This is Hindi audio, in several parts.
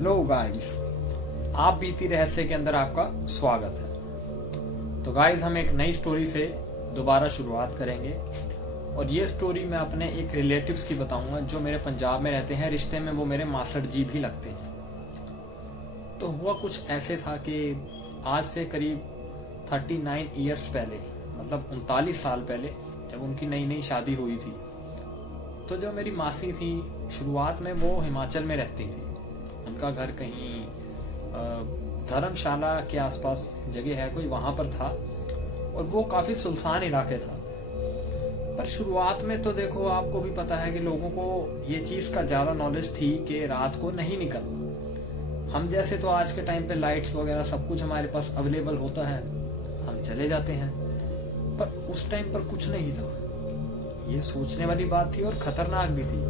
हेलो गाइस, आप बीती रहस्य के अंदर आपका स्वागत है। तो गाइस, हम एक नई स्टोरी से दोबारा शुरुआत करेंगे और ये स्टोरी मैं अपने एक रिलेटिव्स की बताऊंगा जो मेरे पंजाब में रहते हैं। रिश्ते में वो मेरे मास्टर जी भी लगते हैं। तो हुआ कुछ ऐसे था कि आज से करीब 39 ईयर्स पहले, मतलब 39 साल पहले, जब उनकी नई नई शादी हुई थी, तो जो मेरी मासी थी, शुरुआत में वो हिमाचल में रहती थी। उनका घर कहीं धर्मशाला के आसपास जगह है कोई, वहां पर था और वो काफी सुनसान इलाके था। पर शुरुआत में तो देखो, आपको भी पता है कि लोगों को ये चीज का ज्यादा नॉलेज थी कि रात को नहीं निकलना। हम जैसे तो आज के टाइम पे लाइट्स वगैरह सब कुछ हमारे पास अवेलेबल होता है, हम चले जाते हैं। पर उस टाइम पर कुछ नहीं था। ये सोचने वाली बात थी और खतरनाक भी थी,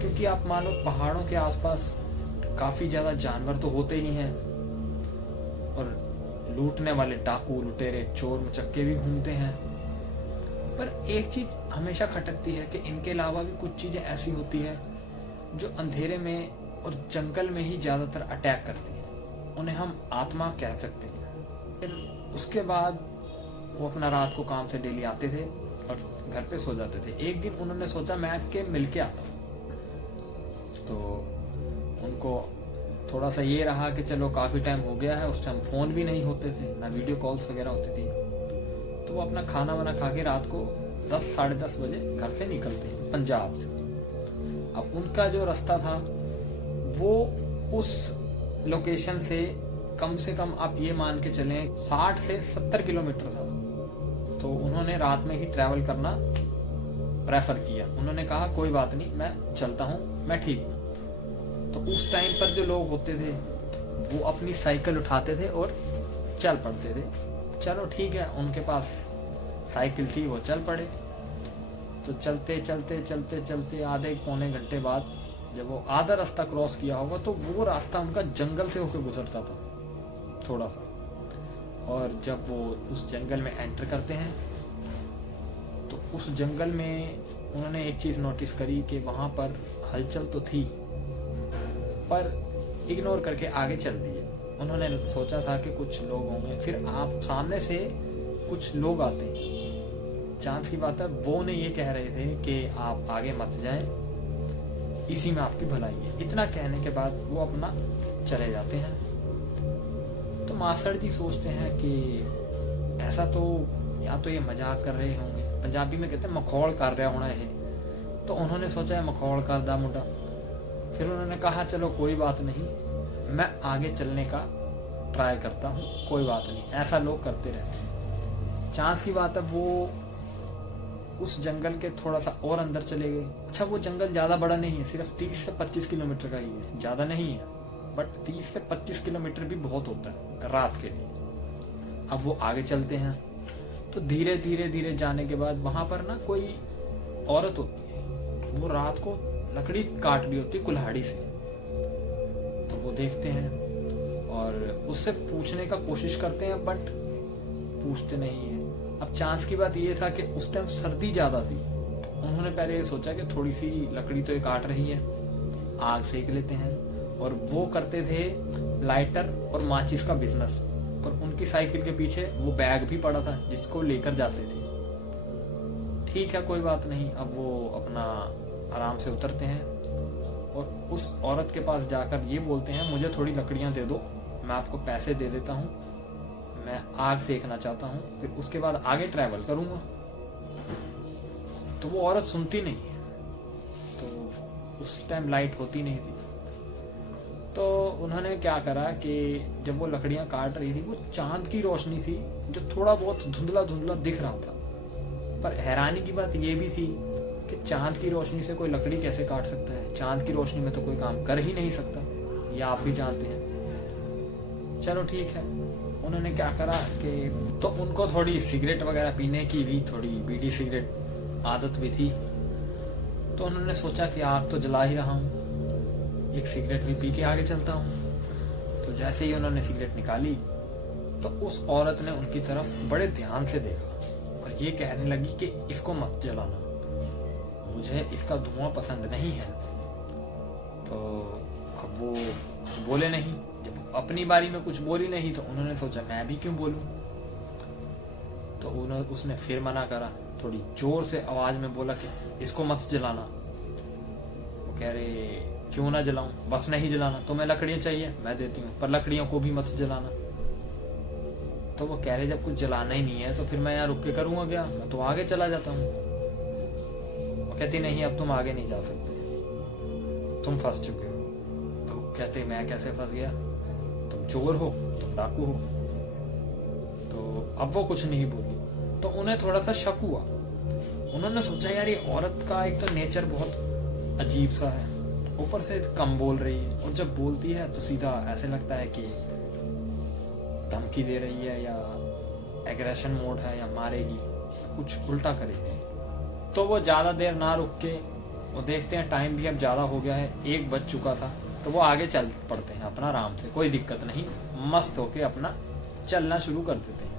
क्योंकि आप मानो पहाड़ों के आसपास काफी ज्यादा जानवर तो होते ही हैं और लूटने वाले डाकू, लुटेरे, चोर, मचक्के भी घूमते हैं। पर एक चीज हमेशा खटकती है कि इनके अलावा भी कुछ चीजें ऐसी होती है जो अंधेरे में और जंगल में ही ज्यादातर अटैक करती है। उन्हें हम आत्मा कह सकते हैं। फिर उसके बाद वो अपना रात को काम से डेली आते थे और घर पे सो जाते थे। एक दिन उन्होंने सोचा मैं के मिल के आता हूँ। तो उनको थोड़ा सा ये रहा कि चलो काफी टाइम हो गया है। उस टाइम फोन भी नहीं होते थे, ना वीडियो कॉल्स वगैरह होती थी। तो वो अपना खाना वाना खा के रात को 10 साढ़े 10 बजे घर से निकलते हैं पंजाब से। अब उनका जो रास्ता था वो उस लोकेशन से कम आप ये मान के चलें 60 से 70 किलोमीटर था। तो उन्होंने रात में ही ट्रैवल करना प्रेफर किया। उन्होंने कहा कोई बात नहीं, मैं चलता हूँ, मैं ठीक हूँ। तो उस टाइम पर जो लोग होते थे वो अपनी साइकिल उठाते थे और चल पड़ते थे। चलो ठीक है, उनके पास साइकिल थी, वो चल पड़े। तो चलते चलते चलते चलते आधे पौने घंटे बाद जब वो आधा रास्ता क्रॉस किया होगा, तो वो रास्ता उनका जंगल से होकर गुजरता था थोड़ा सा। और जब वो उस जंगल में एंटर करते हैं तो उस जंगल में उन्होंने एक चीज नोटिस करी कि वहां पर हलचल तो थी, पर इग्नोर करके आगे चल दिए। उन्होंने सोचा था कि कुछ लोग होंगे, फिर आप सामने से कुछ लोग आते हैं। चांस की बात है, वो ने ये कह रहे थे कि आप आगे मत जाएं, इसी में आपकी भलाई है। इतना कहने के बाद वो अपना चले जाते हैं। तो मास्टर जी सोचते हैं कि ऐसा तो या तो ये मजाक कर रहे होंगे, पंजाबी में कहते हैं मखौल कर रहा होना है। तो उन्होंने सोचा है मखौल कर दा मुंडा। फिर उन्होंने कहा चलो कोई बात नहीं, मैं आगे चलने का ट्राई करता हूँ, कोई बात नहीं, ऐसा लोग करते रहते हैं। चांस की बात है वो उस जंगल के थोड़ा सा और अंदर चले गए। अच्छा, वो जंगल ज्यादा बड़ा नहीं है, सिर्फ 30 से 25 किलोमीटर का ही है, ज्यादा नहीं है। बट 30 से 25 किलोमीटर भी बहुत होता है रात के लिए। अब वो आगे चलते हैं तो धीरे धीरे धीरे जाने के बाद वहां पर ना कोई औरत होती है, वो रात को लकड़ी काट रही होती कुल्हाड़ी से। तो वो देखते हैं और उससे पूछने का कोशिश करते हैं, बट पूछते नहीं है। अब चांस की बात ये था कि उस टाइम सर्दी ज्यादा थी। उन्होंने पहले ये सोचा कि थोड़ी सी लकड़ी तो ये काट रही है, आग सेक लेते हैं। और वो करते थे लाइटर और माचिस का बिजनेस। और उनकी साइकिल के पीछे वो बैग भी पड़ा था जिसको लेकर जाते थे। ठीक है, कोई बात नहीं। अब वो अपना आराम से उतरते हैं और उस औरत के पास जाकर ये बोलते हैं मुझे थोड़ी लकड़ियां दे दो, मैं आपको पैसे दे देता हूँ, मैं आग सेकना चाहता हूँ, फिर उसके बाद आगे ट्रैवल करूंगा। तो वो औरत सुनती नहीं है। तो उस टाइम लाइट होती नहीं थी। तो उन्होंने क्या करा कि जब वो लकड़ियां काट रही थी, वो चांद की रोशनी थी जो थोड़ा बहुत धुंधला धुंधला दिख रहा था। पर हैरानी की बात ये भी थी कि चांद की रोशनी से कोई लकड़ी कैसे काट सकता है? चांद की रोशनी में तो कोई काम कर ही नहीं सकता, ये आप भी जानते हैं। चलो ठीक है, उन्होंने क्या करा कि तो उनको थोड़ी सिगरेट वगैरह पीने की भी, थोड़ी बीड़ी सिगरेट आदत भी थी। तो उन्होंने सोचा कि आग तो जला ही रहा हूँ, एक सिगरेट भी पी के आगे चलता हूँ। तो जैसे ही उन्होंने सिगरेट निकाली तो उस औरत ने उनकी तरफ बड़े ध्यान से देखा और ये कहने लगी कि इसको मत जलाना, मुझे इसका धुआं पसंद नहीं है। तो अब वो बोले नहीं। जब अपनी बारी में कुछ बोली नहीं तो उन्होंने सोचा मैं भी क्यों बोलूं। तो उसने फिर मना करा, थोड़ी जोर से आवाज में बोला कि इसको मत जलाना। वो कह रहे क्यों ना जलाऊं, बस नहीं जलाना, तुम्हें लकड़ियां चाहिए मैं देती हूँ, पर लकड़ियों को भी मत जलाना। तो वो कह रहे जब कुछ जलाना ही नहीं है तो फिर मैं यहाँ रुक के करूंगा क्या, मैं तो आगे चला जाता हूँ। वो कहती नहीं अब तुम आगे नहीं जा सकते, तुम फंस चुके हो। तो कहते मैं कैसे फंस गया, तुम चोर हो, तुम डाकू हो। तो अब वो कुछ नहीं बोली। तो उन्हें थोड़ा सा शक हुआ। उन्होंने सोचा यार ये औरत का एक तो नेचर बहुत अजीब सा है, ऊपर से कम बोल रही है, और जब बोलती है तो सीधा ऐसे लगता है कि धमकी दे रही है या एग्रेशन मोड है या मारेगी, कुछ उल्टा करेगी। तो वो ज्यादा देर ना रुक के, वो देखते हैं टाइम भी अब ज्यादा हो गया है, 1 बज चुका था, तो वो आगे चल पड़ते हैं अपना आराम से, कोई दिक्कत नहीं, मस्त होके अपना चलना शुरू कर देते हैं।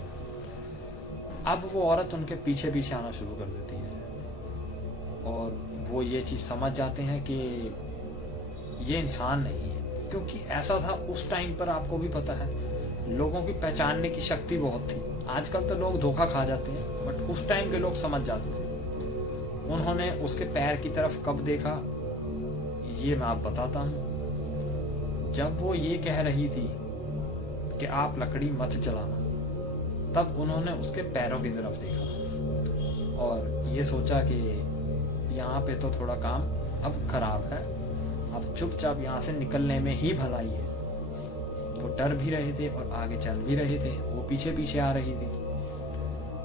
अब वो औरत उनके पीछे पीछे आना शुरू कर देती है और वो ये चीज समझ जाते हैं कि ये इंसान नहीं है, क्योंकि ऐसा था उस टाइम पर, आपको भी पता है लोगों की पहचानने की शक्ति बहुत थी। आजकल तो लोग धोखा खा जाते हैं, बट उस टाइम के लोग समझ जाते थे। उन्होंने उसके पैर की तरफ कब देखा ये मैं आप बताता हूं। जब वो ये कह रही थी कि आप लकड़ी मत जलाना, तब उन्होंने उसके पैरों की तरफ देखा और ये सोचा कि यहाँ पे तो थोड़ा काम अब खराब है, अब चुपचाप यहाँ से निकलने में ही भलाई है। वो डर भी रहे थे और आगे चल भी रहे थे, वो पीछे पीछे आ रही थी।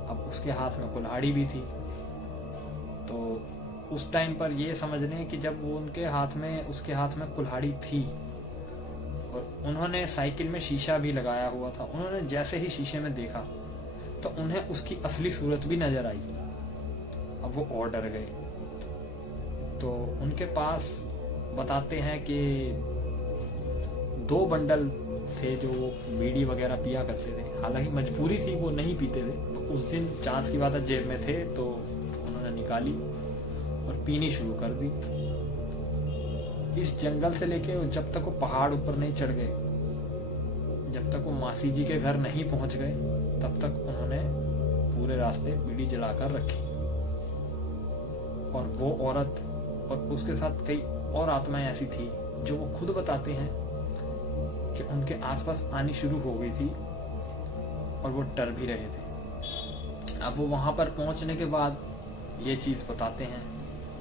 अब उसके हाथ में कुल्हाड़ी भी थी। तो उस टाइम पर ये समझ लें कि जब वो उसके हाथ में कुल्हाड़ी थी और उन्होंने साइकिल में शीशा भी लगाया हुआ था, उन्होंने जैसे ही शीशे में देखा तो उन्हें उसकी असली सूरत भी नजर आई। अब वो और डर गए। तो उनके पास बताते हैं कि 2 बंडल थे जो बीड़ी वगैरह पिया करते थे, हालांकि मजबूरी थी, वो नहीं पीते थे। तो उस दिन चांस की बात है जेब में थे तो उन्होंने निकाली और पीनी शुरू कर दी। इस जंगल से लेके जब तक वो पहाड़ ऊपर नहीं चढ़ गए, जब तक वो मासी जी के घर नहीं पहुंच गए, तब तक उन्होंने पूरे रास्ते बीड़ी जलाकर रखी। और वो औरत और उसके साथ कई और आत्माएं ऐसी थी जो वो खुद बताते हैं कि उनके आसपास आनी शुरू हो गई थी और वो डर भी रहे थे। अब वो वहां पर पहुंचने के बाद ये चीज बताते हैं,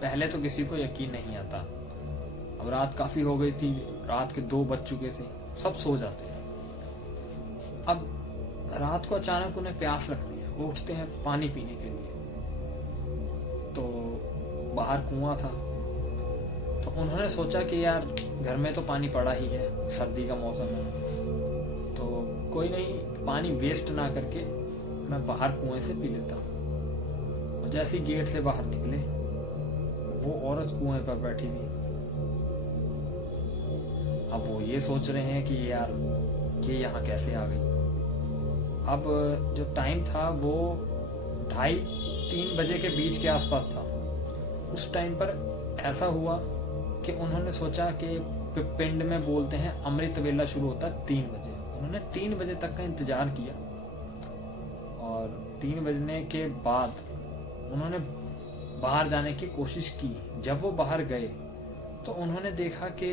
पहले तो किसी को यकीन नहीं आता। अब रात काफी हो गई थी, रात के 2 बज चुके थे, सब सो जाते हैं। अब रात को अचानक उन्हें प्यास लगती है, वो उठते हैं पानी पीने के लिए। तो बाहर कुआं था, तो उन्होंने सोचा कि यार घर में तो पानी पड़ा ही है, सर्दी का मौसम है, तो कोई नहीं, पानी वेस्ट ना करके मैं बाहर कुएं से पी लेता हूँ। और जैसे ही गेट से बाहर निकले, वो औरत कुएं पर बैठी थी। अब वो ये सोच रहे हैं कि यार ये यहाँ कैसे आ गई। अब जो टाइम था वो 2:30-3 बजे के बीच के आसपास था। उस टाइम पर ऐसा हुआ कि उन्होंने सोचा कि पिंड में बोलते हैं अमृत वेला शुरू होता है 3 बजे। उन्होंने 3 बजे तक का इंतजार किया और 3 बजने के बाद उन्होंने बाहर जाने की कोशिश की। जब वो बाहर गए तो उन्होंने देखा कि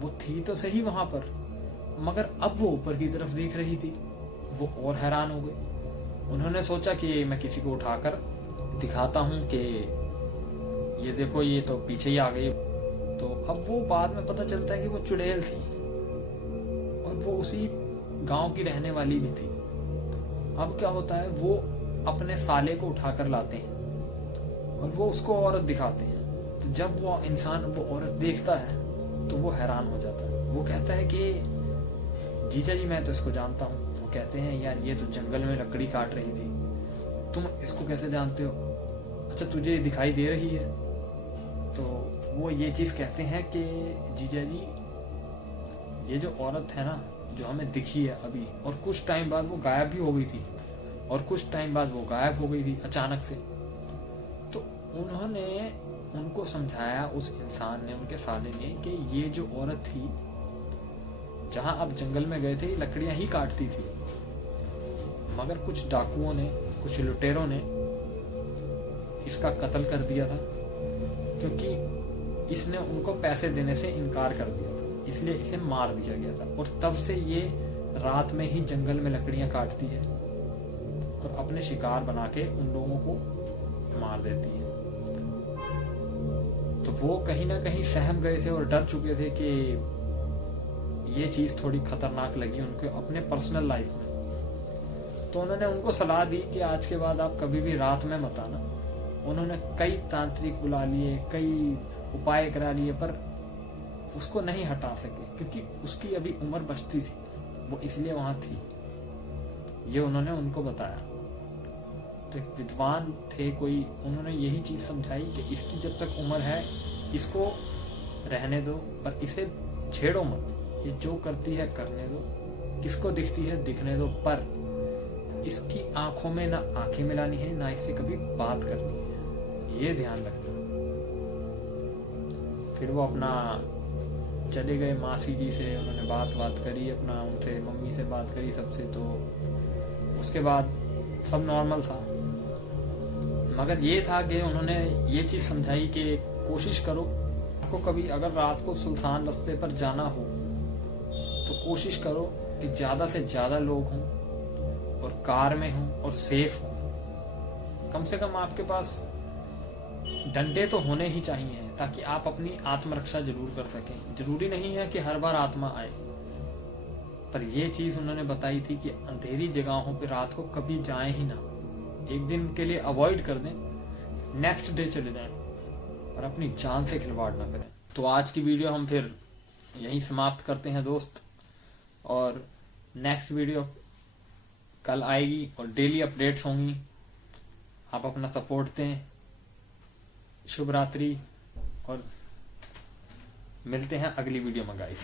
वो थी तो सही वहां पर, मगर अब वो ऊपर की तरफ देख रही थी। वो और हैरान हो गए। उन्होंने सोचा कि मैं किसी को उठाकर दिखाता हूं कि ये देखो, ये तो पीछे ही आ गई। तो अब वो बाद में पता चलता है कि वो चुड़ैल थी और वो उसी गांव की रहने वाली भी थी। अब क्या होता है, वो अपने साले को उठाकर लाते हैं और वो उसको औरत दिखाते हैं। तो जब वो इंसान वो औरत देखता है तो वो हैरान हो जाता है। वो कहता है कि जीजा जी मैं तो इसको जानता हूँ। वो कहते हैं यार ये तो जंगल में लकड़ी काट रही थी, तुम इसको कैसे जानते हो? अच्छा तुझे दिखाई दे रही है? तो वो ये चीज कहते हैं कि जीजा जी ये जो औरत है ना, जो हमें दिखी है अभी, और कुछ टाइम बाद वो गायब भी हो गई थी, और कुछ टाइम बाद वो गायब हो गई थी अचानक से। तो उन्होंने उनको समझाया, उस इंसान ने, उनके साले ने, कि ये जो औरत थी जहां आप जंगल में गए थे लकड़ियां ही काटती थी, मगर कुछ डाकुओं ने, कुछ लुटेरों ने इसका कत्ल कर दिया था, क्योंकि इसने उनको पैसे देने से इनकार कर दिया था, इसलिए इसे मार दिया गया था। और तब से ये रात में ही जंगल में लकड़ियां काटती है और अपने शिकार बना के उन लोगों को मार देती है। तो वो कहीं ना कहीं सहम गए थे और डर चुके थे कि ये चीज थोड़ी खतरनाक लगी उनको अपने पर्सनल लाइफ में। तो उन्होंने उनको सलाह दी कि आज के बाद आप कभी भी रात में मत आना। उन्होंने कई तांत्रिक बुला लिए, कई उपाय करा लिए, पर उसको नहीं हटा सके, क्योंकि उसकी अभी उम्र बचती थी, वो इसलिए वहां थी। ये उन्होंने उनको बताया। तो एक विद्वान थे कोई, उन्होंने यही चीज समझाई कि इसकी जब तक उम्र है इसको रहने दो, पर इसे छेड़ो मत। ये जो करती है करने दो, किसको दिखती है दिखने दो, पर इसकी आंखों में ना आंखें मिलानी है, ना इससे कभी बात करनी है, ये ध्यान रखना। फिर वो अपना चले गए मासी जी से, उन्होंने बात करी अपना, उनसे मम्मी से बात करी सबसे। तो उसके बाद सब नॉर्मल था, मगर ये था कि उन्होंने ये चीज समझाई कि कोशिश करो, आपको कभी अगर रात को सुल्तान रास्ते पर जाना हो तो कोशिश करो कि ज्यादा से ज्यादा लोग हों और कार में हों और सेफ हों। कम से कम आपके पास डंडे तो होने ही चाहिए, ताकि आप अपनी आत्मरक्षा जरूर कर सकें। जरूरी नहीं है कि हर बार आत्मा आए, पर यह चीज उन्होंने बताई थी कि अंधेरी जगहों पे रात को कभी जाएं ही ना। एक दिन के लिए अवॉइड कर दें, नेक्स्ट डे चले जाएं, और अपनी जान से खिलवाड़ ना करें। तो आज की वीडियो हम फिर यहीं समाप्त करते हैं दोस्त, और नेक्स्ट वीडियो कल आएगी और डेली अपडेट्स होंगी। आप अपना सपोर्ट दें। शुभ रात्रि, और मिलते हैं अगली वीडियो में गाइस।